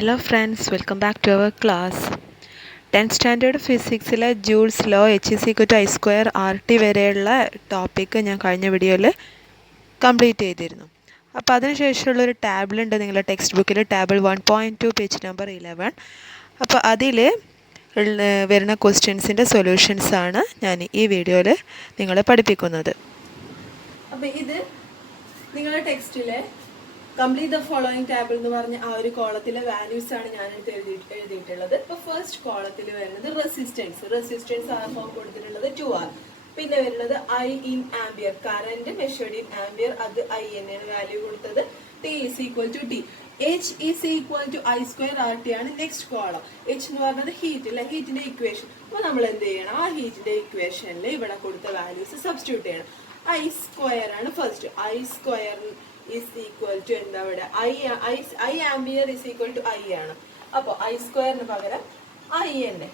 Hello friends, welcome back to our class. 10th standard ഫിസിക്സിലെ Joule's law H is equal to I square R T വരെയുള്ള topic ഞാൻ കഴിഞ്ഞ വീഡിയോയിൽ complete ചെയ്തിരുന്നു. അപ്പോൾ അതിനുശേഷമുള്ളൊരു ടാബിളുണ്ട് നിങ്ങളുടെ ടെക്സ്റ്റ് ബുക്കിൽ, ടാബിൾ 1.2 പേജ് നമ്പർ 11. അപ്പോൾ അതിൽ വരുന്ന ക്വസ്റ്റ്യൻസിൻ്റെ സൊല്യൂഷൻസാണ് ഞാൻ ഈ വീഡിയോയിൽ നിങ്ങളെ പഠിപ്പിക്കുന്നത്. അപ്പോൾ ഇത് നിങ്ങളുടെ ടെക്സ്റ്റിലെ കംപ്ലീറ്റ് ദ ഫോളോയിങ് ടേബിൾ എന്ന് പറഞ്ഞ ആ ഒരു കോളത്തിലെ വാല്യൂസ് ആണ് ഞാൻ എഴുതിയിട്ടുള്ളത്. ഇപ്പൊ ഫസ്റ്റ് കോളത്തിൽ വരുന്നത് റെസിസ്റ്റൻസ് ആർ ഫോം കൊടുത്തിട്ടുള്ളത് 2R. പിന്നെ വരുന്നത് I in ampere, current measured in ampere, അത് ഐ തന്നെയാണ് വാല്യൂ കൊടുത്തത്. T is equal to T, H is equal to I square R T ആണ് നെക്സ്റ്റ് കോളം. എച്ച് എന്ന് പറഞ്ഞത് ഹീറ്റ് അല്ലെ, ഹീറ്റിന്റെ ഇക്വേഷൻ. അപ്പൊ നമ്മൾ എന്ത് ചെയ്യണം, ആ ഹീറ്റിന്റെ ഇക്വേഷനിൽ ഇവിടെ കൊടുത്ത വാല്യൂസ് സബ്സ്റ്റിറ്റ്യൂട്ട് ചെയ്യണം. ഐ സ്ക്വയർ ആണ് first. I square is equal to എന്താ ഇവിടെ I ampere is equal to I ആണ്. അപ്പോൾ ഐ സ്ക്വയറിന് പകരം ഐ തന്നെ.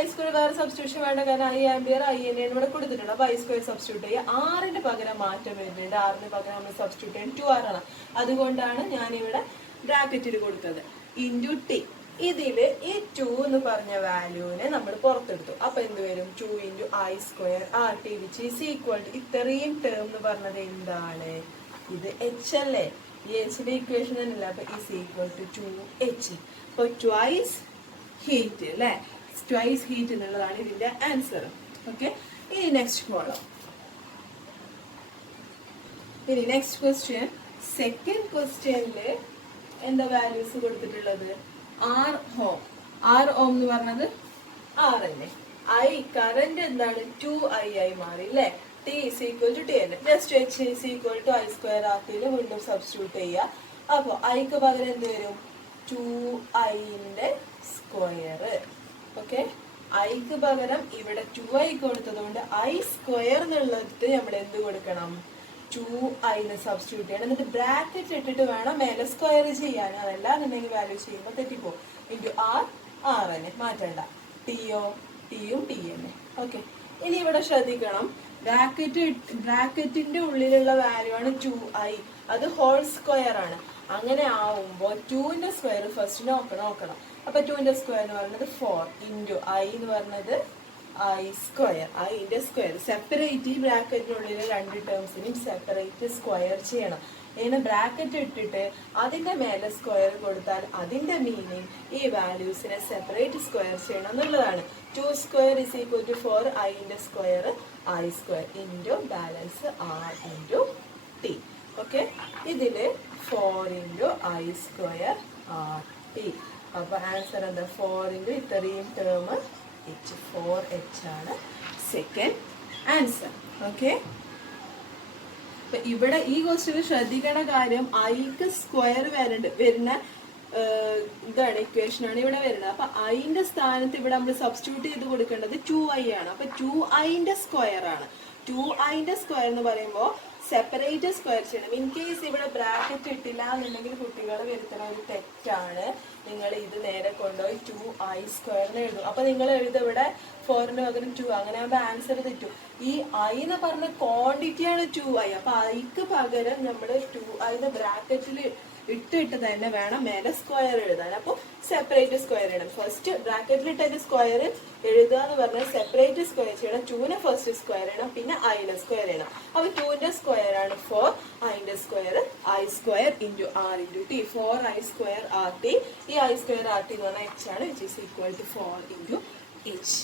ഐ സ്ക്വയർ വേറെ സബ്സ്റ്റിറ്റ്യൂഷൻ വേണ്ട, കാരണം ഐ ആംബിയർ ഐ തന്നെയാണ് ഇവിടെ കൊടുത്തിട്ടുണ്ട്. അപ്പോൾ ഐ സ്ക്വയർ സബ്സ്റ്റിറ്റ്യൂട്ട് ചെയ്യുക. ആറിന് പകരം മാറ്റം വരുന്നുണ്ട്. ആറിന് പകരം നമ്മൾ സബ്സ്റ്റിറ്റ്യൂട്ട് ചെയ്യാൻ 2R ആണ്. അതുകൊണ്ടാണ് ഞാനിവിടെ ബ്രാക്കറ്റിൽ കൊടുത്തത്. Into T. ഇതില് ഈ 2 എന്ന് പറഞ്ഞ വാല്യൂവിനെ നമ്മൾ പുറത്തെടുത്തു. അപ്പൊ എന്ത് വരും, 2 into I square R T which is equal to, ഇത്രയും ടേം എന്ന് പറഞ്ഞത് എന്താണ്, ഇത് എച്ച് അല്ലേ, ഈ എച്ചിന്റെ ഇക്വേഷൻ തന്നെയല്ല. അപ്പൊ ഈസ് ഈക്വൽ ടു 2H. അപ്പൊ ട്വൈസ് ഹീറ്റ് അല്ലെ, ട്വൈസ് ഹീറ്റ് എന്നുള്ളതാണ് ഇതിന്റെ ആൻസർ. ഓക്കെ, ഇനി നെക്സ്റ്റ് കോളം. ഇനി നെക്സ്റ്റ് ക്വസ്റ്റ്യൻ, സെക്കൻഡ് ക്വസ്റ്റ്യനില് എന്താ വാല്യൂസ് കൊടുത്തിട്ടുള്ളത്, ആർ ഓം എന്ന് പറഞ്ഞത് ആർ തന്നെ. ഐ കറന്റ് എന്താണ് 2I ആയി മാറി അല്ലെ. T is equal to T തന്നെ. Just H is equal to I square ആക്കിയിൽ വീണ്ടും സബ്സ്റ്റിറ്റ്യൂട്ട് ചെയ്യുക. അപ്പോൾ ഐക്ക് പകരം എന്ത് വരും, 2I ന്റെ സ്ക്വയർ. ഓക്കെ, ഐക്ക് പകരം ഇവിടെ 2I കൊടുത്തതുകൊണ്ട് I സ്ക്വയർ എന്നുള്ളത് നമ്മൾ എന്ത് കൊടുക്കണം, 2I സബ്സ്റ്റിറ്റ്യൂട്ട് ചെയ്യണം. എന്നിട്ട് ബ്രാക്കറ്റ് ഇട്ടിട്ട് വേണം മേലെ സ്ക്വയർ ചെയ്യാൻ. അതല്ല എന്നുണ്ടെങ്കിൽ വാല്യൂ ചെയ്യുമ്പോൾ തെറ്റിപ്പോ. ഇൻറ്റു ആർ തന്നെ, മാറ്റണ്ട. ടിയും ടി തന്നെ. ഓക്കെ, ഇനി ഇവിടെ ശ്രദ്ധിക്കണം, ബ്രാക്കറ്റിന്റെ ഉള്ളിലുള്ള വാല്യൂ ആണ് 2I, അത് ഹോൾ സ്ക്വയർ ആണ്. അങ്ങനെ ആവുമ്പോൾ 2ന്റെ സ്ക്വയർ ഫസ്റ്റ് നോക്കണം. അപ്പൊ 2ന്റെ സ്ക്വയർ എന്ന് പറയുന്നത് 4 ഇൻറ്റു ഐ എന്ന് പറഞ്ഞത് ഐ സ്ക്വയർ, ഐന്റെ സ്ക്വയർ. സെപ്പറേറ്റ് ഈ ബ്രാക്കറ്റിനുള്ളിൽ രണ്ട് ടേംസിനും സെപ്പറേറ്റ് സ്ക്വയർ ചെയ്യണം. ഇങ്ങനെ ബ്രാക്കറ്റ് ഇട്ടിട്ട് അതിന്റെ മേലെ സ്ക്വയർ കൊടുത്താൽ അതിന്റെ മീനിങ് ഈ വാല്യൂസിനെ സെപ്പറേറ്റ് സ്ക്വയർ ചെയ്യണം എന്നുള്ളതാണ്. 2 സ്ക്വയർ ഇസ് ഈക്വൽ ടു 4 ഐന്റെ square I square into balance R into T. Okay, ഇതില് 4 into I square R T. അപ്പൊ ആൻസർ എന്താ, 4 ഇൻറ്റു ഇത്രയും ടേം H, 4H ആണ് സെക്കൻഡ് ആൻസർ. ഓക്കെ, അപ്പൊ ഇവിടെ ഈ ക്വസ്റ്റ്യൻ ശ്രദ്ധിക്കേണ്ട കാര്യം, ഐക്ക് സ്ക്വയർ വരുന്ന ഇതാണ് ഇക്വേഷൻ ആണ് ഇവിടെ വരുന്നത്. അപ്പൊ ഐന്റെ സ്ഥാനത്ത് ഇവിടെ നമ്മൾ സബ്സ്റ്റിറ്റ്യൂട്ട് ചെയ്ത് കൊടുക്കേണ്ടത് 2I ആണ്. അപ്പൊ 2Iന്റെ സ്ക്വയർ ആണ്. 2Iന്റെ സ്ക്വയർ എന്ന് പറയുമ്പോൾ സെപ്പറേറ്റ് സ്ക്വയർ ചെയ്യണം. ഇൻ കേസ് ഇവിടെ ബ്രാക്കറ്റ് ഇട്ടില്ല എന്നുണ്ടെങ്കിൽ കുട്ടികൾ വരുത്തുന്ന ഒരു തെറ്റാണ്. നിങ്ങൾ ഇത് നേരെ കൊണ്ടുപോയി 2I സ്ക്വയറിന് എഴുതും. അപ്പൊ നിങ്ങൾ എഴുതും ഇവിടെ 4ന് പകരം 2, അങ്ങനെ ആകുമ്പോൾ ആൻസർ തെറ്റും. ഈ ഐ എന്ന് പറഞ്ഞ ക്വാണ്ടിറ്റിയാണ് 2I. അപ്പൊ ഐക്ക് പകരം നമ്മൾ 2I ബ്രാക്കറ്റിൽ ഇട്ടിട്ട് തന്നെ വേണം മേലെ സ്ക്വയർ എഴുതാൻ. അപ്പൊ സെപ്പറേറ്റ് സ്ക്വയർ ചെയ്യണം. ഫസ്റ്റ് ബ്രാക്കറ്റിൽ ഇട്ടതിന്റെ സ്ക്വയർ എഴുതുക എന്ന് പറഞ്ഞാൽ സെപ്പറേറ്റ് സ്ക്വയർ ചെയ്യണം. 2നെ ഫസ്റ്റ് സ്ക്വയർ ചെയ്യണം, പിന്നെ ഐനെ സ്ക്വയർ ചെയ്യണം. അപ്പൊ 2ന്റെ സ്ക്വയർ ആണ് 4, ഐന്റെ square I square into R into T, 4I square R T. ഈ ഐ സ്ക്വയർ ആർ ടി എന്ന് പറഞ്ഞാൽ H ആണ്, which is equal to 4 into H.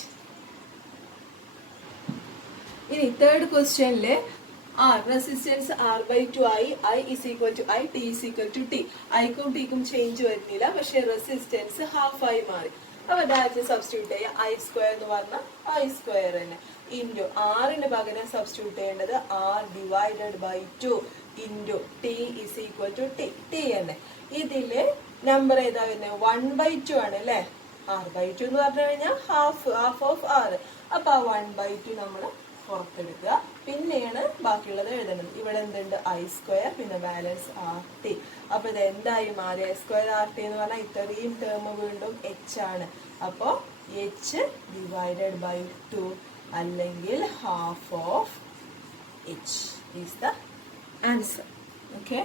ഇനി തേർഡ് ക്വസ്റ്റ്യനില് resistance R/2I, I is equal to I, T is equal to T. ഐക്കും ടിക്കും change വരുന്നില്ല, പക്ഷെ റെസിസ്റ്റൻസ് ഹാഫ് ആയി മാറി. അപ്പൊ ഡയറക്റ്റ് സബ്സ്റ്റിറ്റ്യൂട്ട് ചെയ്യുക. ഐ സ്ക്വയർ എന്ന് പറഞ്ഞാൽ ഐ സ്ക്വയർ തന്നെ ഇൻറ്റു ആറിന് പകരം സബ്സ്റ്റിറ്റ്യൂട്ട് ചെയ്യേണ്ടത് R divided by 2 into T is equal to T തന്നെ. ഇതില് നമ്പർ ഏതാ വരുന്നത്, 1/2 ആണ് അല്ലെ. R/2 എന്ന് പറഞ്ഞു കഴിഞ്ഞാൽ ഹാഫ് ഓഫ് R. അപ്പൊ ആ 1/2 നമ്മൾ പുറത്തെടുക്കുക. പിന്നെയാണ് ബാക്കിയുള്ളത് എഴുതേണ്ടത്. ഇവിടെ എന്തുണ്ട്, ഐ സ്ക്വയർ, പിന്നെ ബാലൻസ് ആർ ടി. അപ്പൊ ഇത് എന്തായി മാറി, ഐ സ്ക്വയർ ആർ ടി എന്ന് പറഞ്ഞാൽ ഇത്രയും ടേം വീണ്ടും H ആണ്. അപ്പോ H ഡിവൈഡഡ് ബൈ 2 അല്ലെങ്കിൽ half of H is the answer. Okay,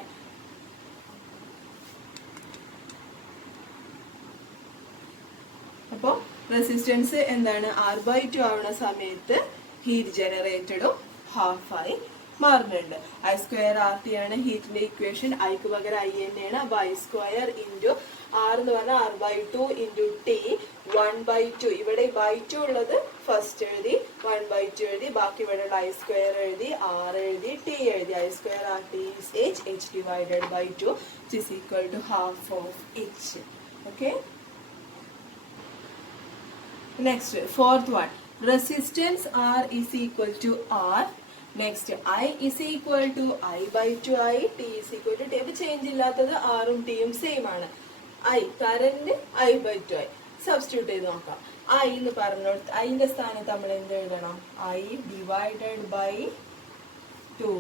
resistance എന്താണ് R/2 ആവുന്ന സമയത്ത് ഹീറ്റ് ജനറേറ്റഡും ഹാഫായി മാറുന്നുണ്ട്. I²RT ആണ് ഹീറ്റിന്റെ ഇക്വേഷൻ. ഐക്ക് പകരം I തന്നെയാണ്. അപ്പൊ I² ഇൻറ്റു R എന്ന് പറഞ്ഞാൽ R/2 ഇൻറ്റു T 1/2. ഇവിടെ by2 ഉള്ളത് ഫസ്റ്റ് എഴുതി, 1/2 എഴുതി, ബാക്കി ഇവിടെ ഉള്ള I² എഴുതി, R എഴുതി, T എഴുതി. I²RT is H divided by 2 which is equal to half of H. Okay. Next, fourth one. Resistance R is equal to R. Next, I is equal to I/2I, T is equal to T. അപ്പൊ change ഇല്ലാത്തത് ആറും ടിയും same ആണ്. I current I/2I substitute ചെയ്ത് നോക്കാം. I എന്ന് പറഞ്ഞോട്ട് ഐന്റെ സ്ഥാനത്ത് നമ്മൾ എന്ത് എഴുതണം? I divided by 2.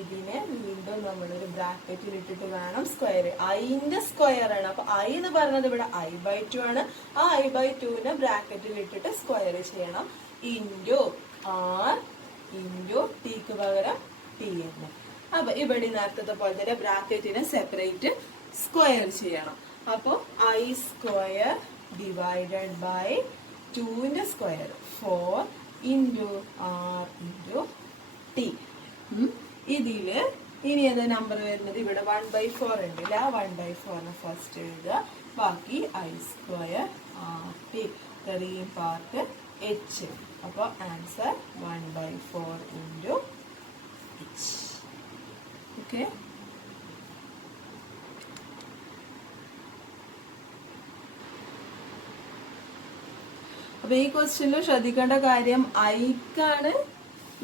ഇതിനെ വീണ്ടും നമ്മളൊരു ബ്രാക്കറ്റിൽ ഇട്ടിട്ട് വേണം സ്ക്വയർ. ഐന്റെ സ്ക്വയർ ആണ്. അപ്പൊ I എന്ന് പറഞ്ഞത് ഇവിടെ I/2 ആണ്. ആ I/2നെ ബ്രാക്കറ്റിൽ ഇട്ടിട്ട് സ്ക്വയർ ചെയ്യണം. ഇൻറ്റു R ഇൻറ്റു ടിക്ക് പകരം ടി എന്ന്. അപ്പൊ ഇവിടെ നേരത്തെ പോലെ തന്നെ ബ്രാക്കറ്റിനെ സെപ്പറേറ്റ് സ്ക്വയർ ചെയ്യണം. അപ്പൊ I² ഡിവൈഡഡ് ബൈ 2ന്റെ square 4 into R into T. ഇതില് ഇനി ഏതാ നമ്പർ വരുന്നത്? ഇവിടെ 1/4 ഉണ്ട് അല്ലെ? ആ 1/4 ഫസ്റ്റ് എഴുതുക. ബാക്കി I² RT ഇത്രയും പാർട്ട് H. അപ്പോൾ ആൻസർ 1/4 ഇൻറ്റു H. ഓക്കെ. അപ്പൊ ഈ ക്വസ്റ്റ്യനിൽ ശ്രദ്ധിക്കേണ്ട കാര്യം ഐക്കാണ്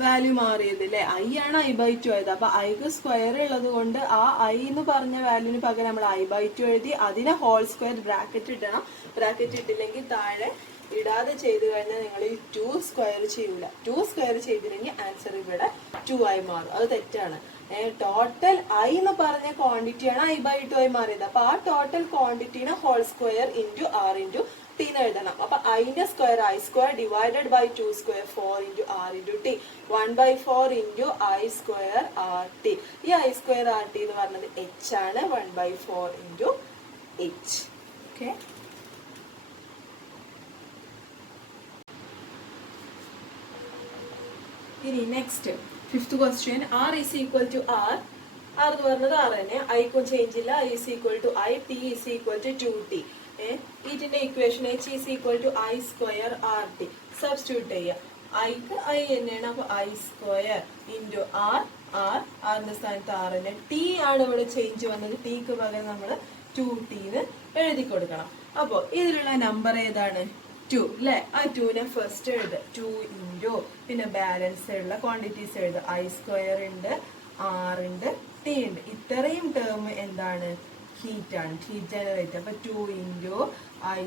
വാല്യൂ മാറിയത് അല്ലെ? I ആണ് I/2 ആയത്. അപ്പൊ ഐക്ക് സ്ക്വയർ ഉള്ളത് കൊണ്ട് ആ I എന്ന് പറഞ്ഞ വാല്യൂന് പകരം നമ്മൾ I/2 എഴുതി. അതിനെ ഹോൾ സ്ക്വയർ ബ്രാക്കറ്റ് ഇടണം. ബ്രാക്കറ്റ് ഇട്ടില്ലെങ്കിൽ താഴെ ഇടാതെ ചെയ്ത് കഴിഞ്ഞാൽ നിങ്ങൾ ഈ 2 സ്ക്വയർ ചെയ്യൂല. 2 സ്ക്വയർ ചെയ്തില്ലെങ്കിൽ ആൻസർ ഇവിടെ 2 ആയി മാറും. അത് തെറ്റാണ്. ടോട്ടൽ I എന്ന് പറഞ്ഞ ക്വാണ്ടിറ്റിയാണ് I/2 ആയി മാറിയത്. അപ്പൊ ആ ടോട്ടൽ ക്വാണ്ടിറ്റിനെ whole square into R into T എന്ന് എഴുതണം. അപ്പൊ ഐന്റെ square I² divided by 2 square 4 into R into T 1/4 into I² RT. ഈ I² RT എന്ന് പറഞ്ഞത് H ആണ്. 1/4 ഇൻറ്റു H. ഓക്കെ. ഇനി next fifth question. R is equal to R. R എന്ന് പറഞ്ഞത് R തന്നെ. ഐക്കും ചേഞ്ച് ഇല്ല. I is equal to I. T is equal to 2T. ഇതിന്റെ equation H is equal to I² RT substitute ചെയ്യുക. ഐക്ക് I തന്നെയാണ്. അപ്പൊ I² ഇൻറ്റു R. ആറിന്റെ സ്ഥാനത്ത് R തന്നെ. T ആണ് ഇവിടെ ചേഞ്ച് വന്നത്. ടിക്ക് പകരം നമ്മൾ 2T എഴുതി കൊടുക്കണം. അപ്പൊ ഇതിലുള്ള നമ്പർ ഏതാണ്? 2 അല്ലെ? ആ 2നെ ഫസ്റ്റ് എഴുതുക. 2 ഇൻറ്റു പിന്നെ ബാലൻസ് ഉള്ള ക്വാണ്ടിറ്റീസ് എഴുതുക. I² ഉണ്ട്, R ഉണ്ട്, T ഉണ്ട്. ഇത്രയും ടേം എന്താണ്? ഹീറ്റ് ആണ്, ഹീറ്റ് ജനറേറ്റ്. അപ്പൊ 2 ഇൻറ്റു I²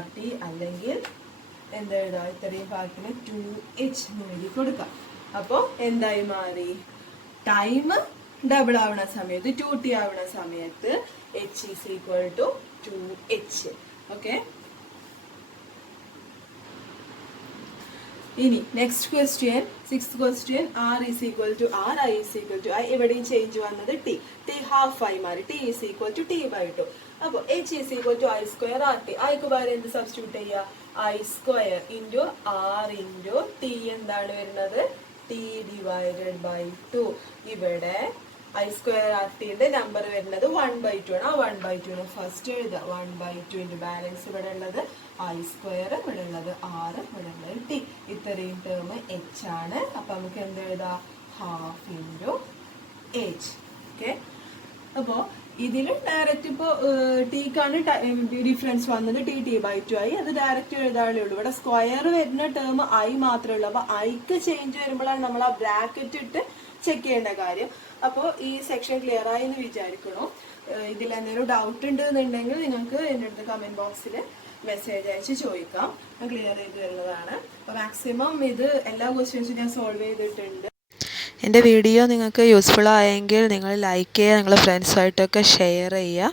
RT അല്ലെങ്കിൽ എന്തെഴുതാ? ഇത്രയും പാർട്ടിന് 2H എഴുതി കൊടുക്കാം. അപ്പൊ എന്തായി മാറി? ടൈം ഡബിൾ ആവണ സമയത്ത് 2T ആവണ സമയത്ത് H is equal to 2H. ഓക്കെ. ഇനി next question, sixth question. R is equal to R, I is equal to I. ഇവിടെയും ചേഞ്ച് വന്നത് T ഹാഫ് ആയി മാറി. T is equal to T/2. അപ്പൊ H is equal to I² RT. ഐക്ക് പകരം എന്ത് സബ്സ്റ്റിറ്റ്യൂട്ട് ചെയ്യുക? I² into R into T എന്താണ് വരുന്നത്? T divided by 2. ഇവിടെ I² RTയുടെ നമ്പർ വരുന്നത് 1/2 ആണ്. ആ 1/2നെ ഫസ്റ്റ് എഴുതുക. 1/2 ഇൻറ്റു ബാലൻസ് ഇവിടെ ഉള്ളത് I², ഇവിടെ ഉള്ളത് R, ഇവിടെ ഉള്ളത് T. ഇത്രയും ടേം H ആണ്. അപ്പൊ നമുക്ക് എന്ത് എഴുതാം? Half into H. ഓക്കെ. അപ്പോ ഇതിൽ ഡയറക്റ്റ് ഇപ്പോ ടിക്കാണ് ഡിഫറൻസ് വന്നത്. T/2 ആയി. അത് ഡയറക്റ്റ് എഴുതാനേ ഉള്ളൂ. ഇവിടെ സ്ക്വയർ വരുന്ന ടേം I മാത്രമേ ഉള്ളൂ. അപ്പൊ ഐക്ക് ചേഞ്ച് വരുമ്പോഴാണ് നമ്മൾ ആ ബ്രാക്കറ്റ് ഇട്ട് ചെക്ക് ചെയ്യേണ്ട കാര്യം. അപ്പോൾ ഈ സെക്ഷൻ ക്ലിയർ ആയി എന്ന് വിചാരിക്കണോ? ഇതിൽ എന്തെങ്കിലും ഡൗട്ട് ഉണ്ടെന്നുണ്ടെങ്കിൽ നിങ്ങൾക്ക് എൻ്റെ അടുത്ത് കമന്റ് ബോക്സിൽ മെസ്സേജ് അയച്ച് ചോദിക്കാം. ഞാൻ ക്ലിയർ ചെയ്ത് തരുന്നതാണ്. അപ്പോൾ മാക്സിമം ഇത് എല്ലാ ക്വസ്റ്റ്യൻസും ഞാൻ സോൾവ് ചെയ്തിട്ടുണ്ട്. എൻ്റെ വീഡിയോ നിങ്ങൾക്ക് യൂസ്ഫുൾ ആയെങ്കിൽ നിങ്ങൾ ലൈക്ക് ചെയ്യുക, നിങ്ങളുടെ ഫ്രണ്ട്സുമായിട്ടൊക്കെ ഷെയർ ചെയ്യുക.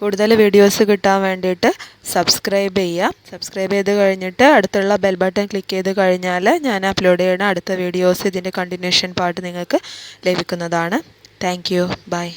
കൂടുതൽ വീഡിയോസ് കിട്ടാൻ വേണ്ടിയിട്ട് സബ്സ്ക്രൈബ് ചെയ്യുക. സബ്സ്ക്രൈബ് ചെയ്ത് കഴിഞ്ഞിട്ട് അടുത്തുള്ള ബെൽ ബട്ടൺ ക്ലിക്ക് ചെയ്ത് കഴിഞ്ഞാൽ ഞാൻ അപ്ലോഡ് ചെയ്യുന്ന അടുത്ത വീഡിയോസ് ഇതിൻ്റെ കണ്ടിന്യൂഷൻ പാർട്ട് നിങ്ങൾക്ക് ലഭിക്കുന്നതാണ്. Thank you. ബൈ.